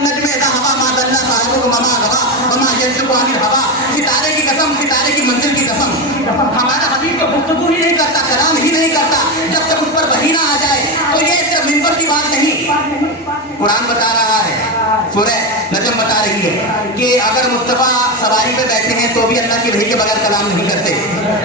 वन्नज्म इज़ा हवा मा दल्ला साहिबुहु वमा गवा वमा यंतिकु अनिल हवा। सितारे की कसम, सितारे की मंजिल की कसम, हमारा हबीब तो गुफ्तगू ही नहीं करता, कलाम ही नहीं करता जब तक उस पर वही ना आ जाए। तो ये सिर्फ मिंबर की बात नहीं, कुरान बता रहा है, सूरह नजम बता रही है कि अगर मुस्तफा सवारी पे बैठे हैं तो भी अल्लाह की वही के बगैर कलाम नहीं करते,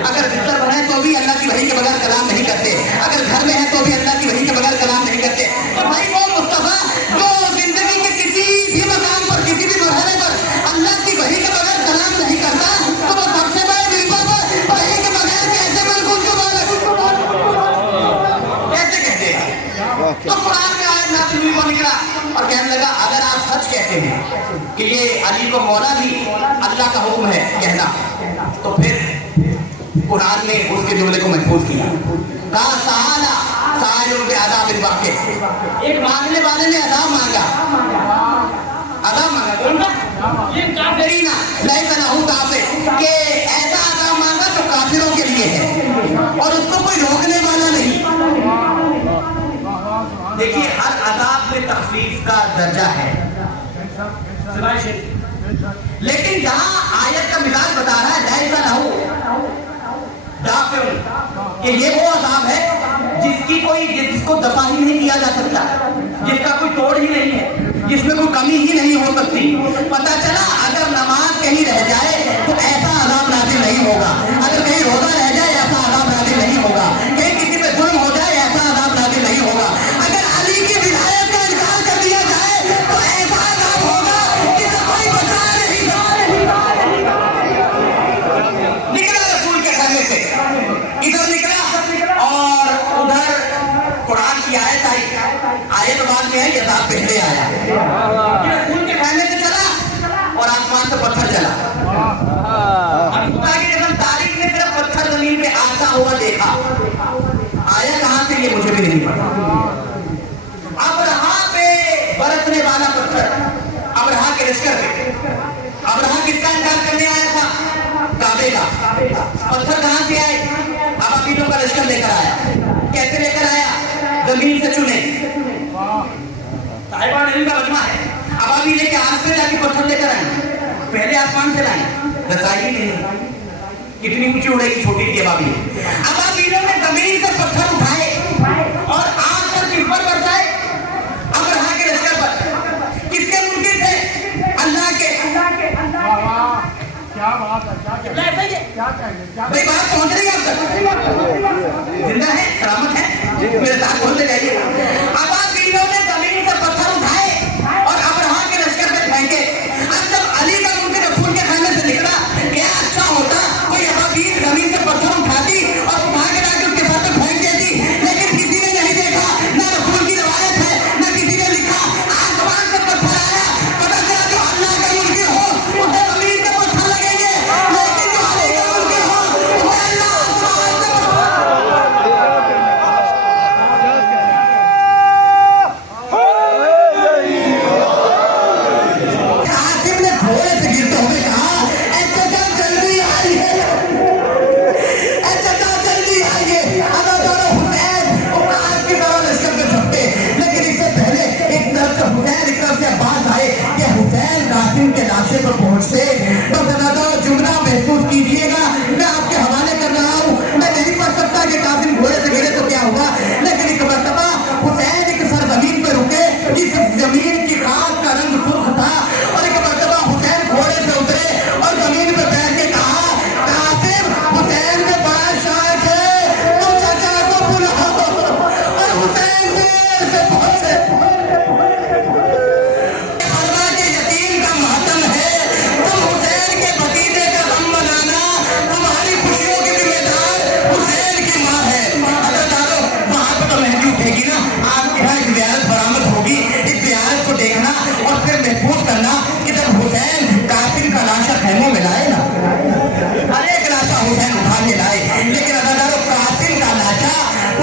अगर बिस्तर पर हैं तो भी अल्लाह की वही के बगैर कलाम नहीं करते, अगर घर में हैं तो भी अल्लाह की वही के बगैर कलाम नहीं करते। तो भाई वो मुस्तफा जो जिंदगी के किसी भी मकाम पर, किसी भी मरहले पर अल्लाह की वही के बगैर कलाम नहीं करता, तो वो सबसे बड़े मिंबर पर वही के बगैर कैसे बिल्कुल कैसे कहते हैं। तो कुरान में आयत नाज़िल हुई, वो निकला और कहने लगा अगर आप सच कहते हैं कि ये अली को मौला भी अल्लाह का हुक्म है कहना, तो फिर कुरान ने उसके जुमले को महफूज किया। कहा सआला साइलुन बिअज़ाबिल वाक़ि, एक मांगने वाले ने अज़ाब मांगा, अज़ाब मांगा कौन सा? ये काफिरीना लैसा लहू काफिर, कि ऐसा अज़ाब मांगा जो काफिरों के लिए है और उसको कोई रोकने वाला नहीं। देखिए हर अज़ाब में तखफीफ का दर्जा है, लेकिन यहाँ आयत का मिजाज बता रहा है लैसा लहू दाफिउन, कि ये वो अज़ाब है जिसको दफा ही नहीं किया जा सकता, जिसका कोई तोड़ ही नहीं है, जिसमें कोई कमी ही नहीं हो सकती। पता चला अगर नमाज कहीं रह जाए तो ऐसा अज़ाब नाज़िल नहीं होगा, अगर कहीं रोजा रह जाए ऐसा अज़ाब नाज़िल नहीं होगा, कहीं किसी पे जुल्म हो जाए ऐसा अज़ाब नाज़िल नहीं होगा, अगर अली की विलायत का इनकार कर दिया जाए तो ऐसा अज़ाब होगा जिसे कोई बचा नहीं सकता। निकला रसूल के घर में से, इधर निकला और उधर कुरान की आयत आई, आयत बाद में है कि अज़ाब पहले आया। रसूल के खाने से चला और आसमान से पत्थर चला, खुदा की कसम तारीख ने सिर्फ पत्थर जमीन पे आता हुआ देखा, आया कहां से ये मुझे भी नहीं पता। अबरहा पे बरसने वाला पत्थर, अबरहा के लश्कर पे, अबरहा किसका इनकार करने आया था? काबे का। पत्थर कहां से आए? अबाबीलों का लश्कर लेकर आया। कैसे लेकर आया? जमीन से चुने, साहिबान इल्म का मजमा है, अबाबील के आस पे जाके पत्थर लेकर आए, पहले आसमान से लाए, रसाई नहीं, कितनी ऊंची उड़ेगी छोटी सी अबाबील। अबाबीलों ने जमीन से पत्थर उठाए और आग पर किस पर बरसाए? अबरहा के लश्कर पर। किसके मुनकिर थे? अल्लाह के। क्या बात है, क्या चाहिए भाई बात पहुंच रही है आप तक? जिंदा है, सलामत है, मेरे साथ बोलते जाइए। अबाबीलों ने जमीन से पत्थर उठाए और अबरहा के लश्कर पे फेंके। अब जब अली का मुनकिर रसूल के खाने से निकला, क्या अच्छा होता कोई अबाबील जमीन से पत्थर उठाती और उठा के लाके उसके सर पे फेंक देती, लेकिन किसी ने नहीं देखा, ना रसूल की रवायत है ना किसी ने लिखा। आसमान से पत्थर आया, पता चला जो अल्लाह का मुनकिर हो उसे जमीन पे पत्थर लगेंगे, लेकिन जो अली का मुनकिर हो उसे अल्लाह आसमान से कासिम ने घोड़े से गिरते हुए कहा, "ऐ चाचा जल्दी आइए, ऐ चाचा जल्दी आइए।" अगर दोनों हुसैन और काश की तरह लश्कर पे छपटे, लेकिन इससे पहले एक तरफ से हुसैन एक तरफ से अब्बास आए कि हुसैन कासिम के लाशे पर पहुंचते तो ज़रा जुमला महसूस कीजिएगा, मैं आपके हवाले कर रहा हूँ, मैं नहीं पढ़ सकता कि कासिम घोड़े से गिरे तो क्या हुआ, लेकिन एक मरतबा हुसैन एक सरजमीन पे रुके, इस जमीन की खाक का रंग सुर्ख था, और एक मरतबा हुसैन घोड़े से उतरे और जमीन पे बैठ के कहा, कासिम हुसैन में बड़ा शौक है, तुम चाचा को बुलाओ। और हुसैन देर से पहुंचे। करबला के यतीम का मातम है, तुम हुसैन के भतीजे का गम मनाना, तुम्हारी खुशियों की जिम्मेदार हुसैन की माँ है। अगर डालो वहां पर तो मेहंदी उठेगी ना, आपके यहाँ एक ज़ियारत बरामद होगी, इस ज़ियारत को देखना और फिर महफूज करना कि जब हुसैन कासिम का लाशा खैमों में लाए ना, हर एक लाशा हुसैन उठा के लाए, लेकिन अगर डालो कासिम का लाशा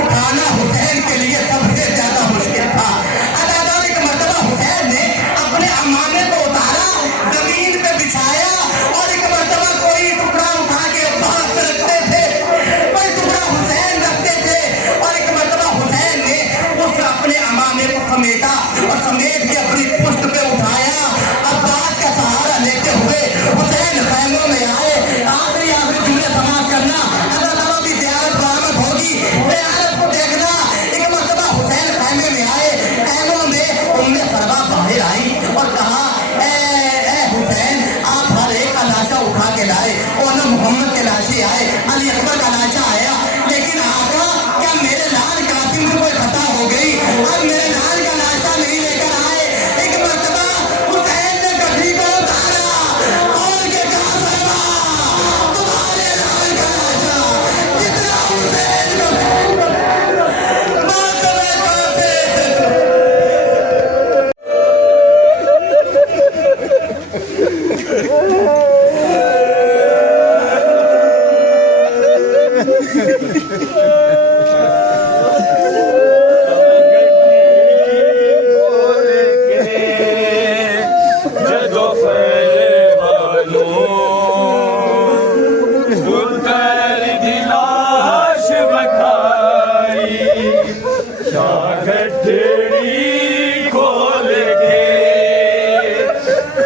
उठाना हुसैन के लिए सबसे ज्यादा मुश्किल था। अदादार एक मर्तबा हुसैन ने अपने अमाने को उतारा, जमीन पे बिछाया, और एक मर्तबा कोई टुकड़ा उठा के पास रखते थे, कोई टुकड़ा हुसैन रखते थे, और एक मर्तबा हुसैन ने उस अपने अमाने को समेटा और समेट के अपनी पुष्ट पे उठाया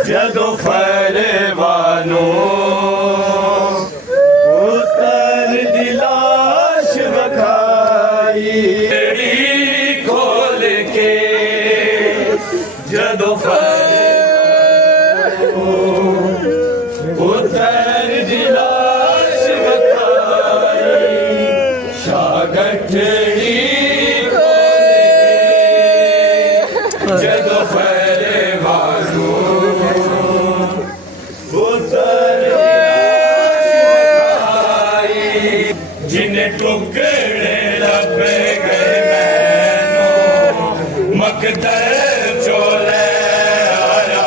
ਜਦੋਂ ਫਰਮਾਨੋਂ ਉਤਰ ਦੀ ਲਾਸ਼ ਵਿਖਾਈ ਖੋਲ ਕੇ ਜਦੋਂ ਉਤਰ ਦੀ ਲਾਸ਼ ਵਿਖਾਈ ਸ਼ਾਗਠੜੀ ਜਦੋਂ ਜਿਨੇ ਟੁਕੜੇ ਲੱਭੇ ਗਏ ਮੈਨੂੰ ਮਕਦਰ ਚੋਲੇ ਆਇਆ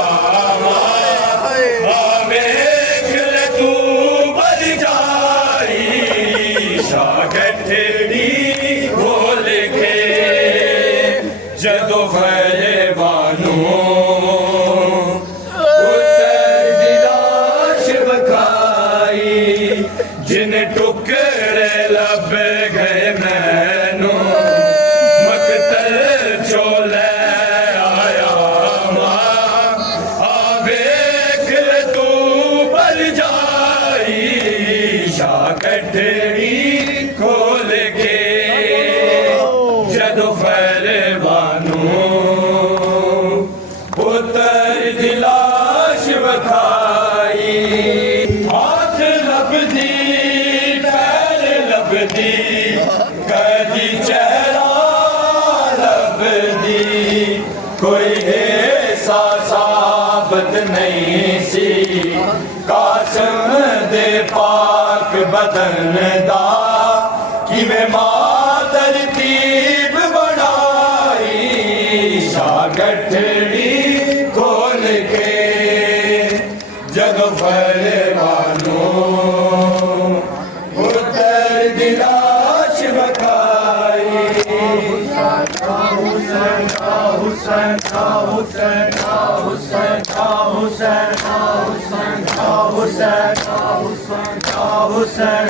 ਆ ਵੇਖ ਲੈ ਤੂੰ ਬਲ ਜਾਈ ਸ਼ਾਗਠੜੀ ਖੋਲ ਕੇ ਜਦੋਂ ਫਰਮਾਨੋਂ ਉਤਰ ਦੀ ਲਾਸ਼ ਵਿਖਾਈ ਜਿਨੇ ਟੁਕੜੇ ਲੱਭ ਗਏ ਮੈਨੂੰ ਮਕਤਲ ਚੋਲੇ ਆਇਆ ਆ ਵੇਖ ਲੈ ਤੂੰ ਬਲ ਜਾਈ ਸ਼ਾਗਠੜੀ ਖੋਲ ਕੇ ਜਦੋਂ ਫਰਮਾਨੋਂ ਉਤਰ ਦੀ ਲਾਸ਼ ਵਿਖਾਈ ਹੱਥ ਲੱਭਦੀ ਲੱਭਦੀ ਕਦੀ ਚਿਹਰਾ ਲੱਭਦੀ ਕੋਈ ਐਸਾ ਸਾਬਤ ਨਹੀਂ ਸੀ ਕਾਸਮ ਦੇ ਪਾਕ ਬਦਨ ਦਾ ਕਿਵੇਂ ਮਾਂ ਤਰਤੀਬ ਬਣਾਈ ਸ਼ਾਗਠੜੀ ਖੋਲ ਕੇ ਜਦੋਂ ਫਰਮਾਨੋਂ ਉਤਰ ਦੀ ਲਾਸ਼ ਵਿਖਾਈ ਹੁਸੈਨ ਹੁਸੈਨ ਹੁਸੈਨ ਹੁਸੈਨ ਹੁਸੈਨ ਹੁਸੈਨ ਹੁਸੈਨ ਹੁਸੈਨ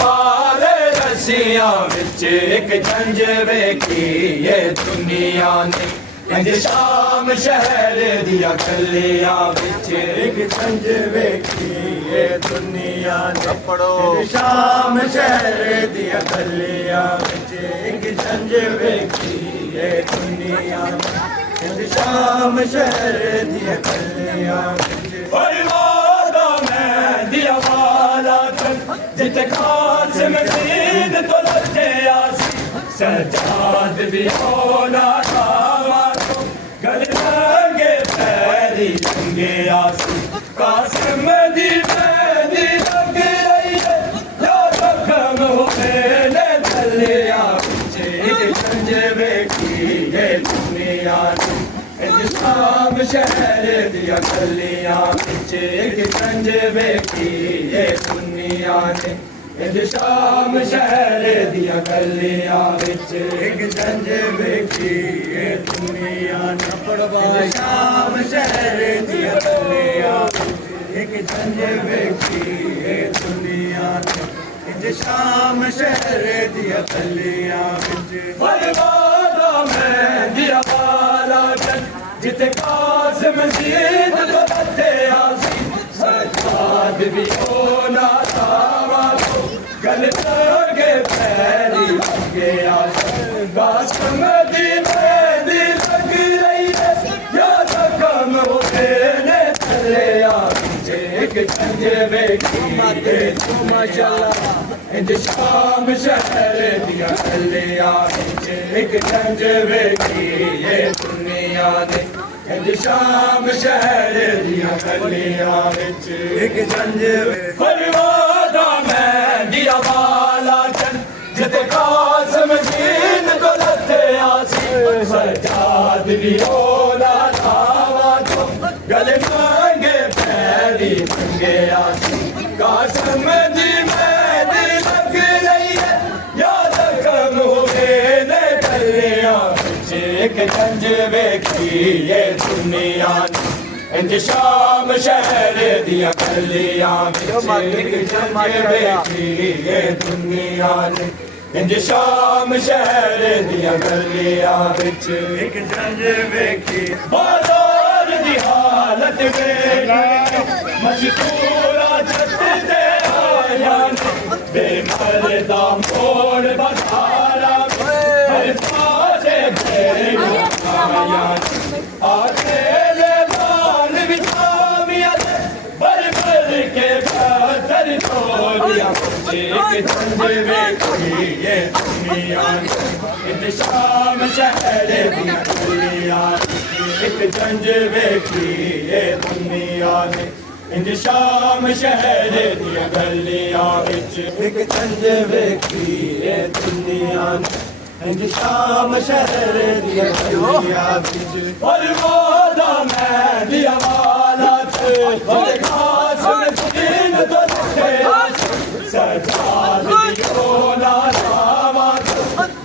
वाले रस्सियां विच एक जंज वेखी ये दुनिया ने इंज शाम शहर दिया गलियां विच एक जंज वेखी ये दुनिया ने पढ़ो शाम शहर दिया गलियां विच एक जंज वेखी ये दुनिया ने शाम शहर दिया गलियां विच परवादा मैं दिया वाला जित खास मसीद तो लगे आसी सजाद भी होना खावा गल लगे पैरी लंगे आसी कासिम दी मेहंदी लग रही है या जख्म होने ले चलिया पीछे एक जंज वेखी ये दुनिया ने शाम शहर दिया गलियां पीछे एक जंज वेखी ये दुनिया ने शाम शहर दिया गलियां विच एक जंज वेखी ये दुनिया ने पड़वा शाम शहर दिया गलियां एक जंज वेखी ये दुनिया ने शाम शहर दिया गलियां विच बर्बादा मैं दिया वाला जिते कासिम मसीद तो लगे आसी सजाद भी होना थावा गल लगे पैरी लगे आसी कासिम दी मेहंदी लग रही है या जख्म होने ले चले पीछे एक जंज वेखी ये माशाअल्लाह इंज शाम शहर दिया गलियां विच एक जंज वेखी ये दुनिया ने इंज शाम शहर दिया गलियां विच एक जंज परवादा मैं दिया वाला जिते कासिम मसीद तो लगे आसी सजाद भी होना थावा गल मांगे पैरी लंगे आसी कासिम दी मेहंदी लग रही है या जख्म होने ले चलिया पीछे एक जंज वेखी ये दुनिया ने इंज शाम शहर दिया गलियां विच एक जंज वेखी ये दुनिया ने इंज शाम शहर दिया गलियां विच एक जंज वेखी बाजार दी हालत वेखी मशहूरा जट दे आया ने बेमर्दा मोड़ बसारा हर पासे आया आते ले माल विचामिया बर बर के बदर तोड़िया एक जंज वेखी ये दुनिया ने शाम शहर दिया गलियां एक जंज वेखी ये दुनिया ने इंज शाम शहर दिया गलियां विच एक जंज वेखी ये दुनिया ने इंज शाम शहर दिया गलियां विच परवादा मैं दिया वाला जिते कासिम मसीद तो लगे आसी सजाद भी होना थावा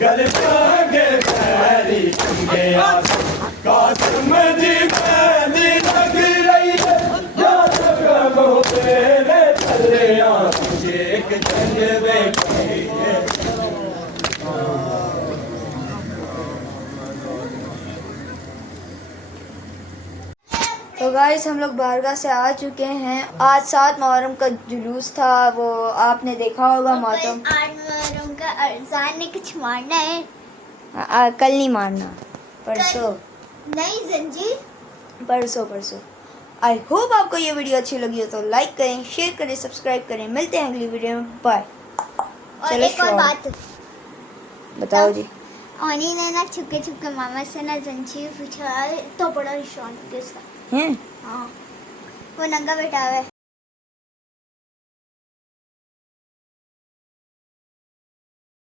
गल लगे पैरी लंगे आसी कासिम दी मेहंदी लग रही है या जख्म होने ले चलिया पीछे एक जंज वेखी ये तो गाइस हम लोग बारगाह से आ चुके हैं। आज 7 मुहर्रम का जुलूस था, वो आपने देखा होगा मातम। 8 मुहर्रम का अरजान ने कुछ मारना है। कल नहीं मारना, परसों। नहीं जंजीर परसों। आई होप आपको ये वीडियो अच्छी लगी हो तो लाइक करें, शेयर करें, सब्सक्राइब करें। मिलते हैं अगली वीडियो में, बाय। और एक और बात बताओ जी। ओनी ने ना छुपके मामा से ना जंजीर पूछा तो बड़ा निशान हो गया उसका। हैं? हाँ, वो नंगा बैठा हुआ है।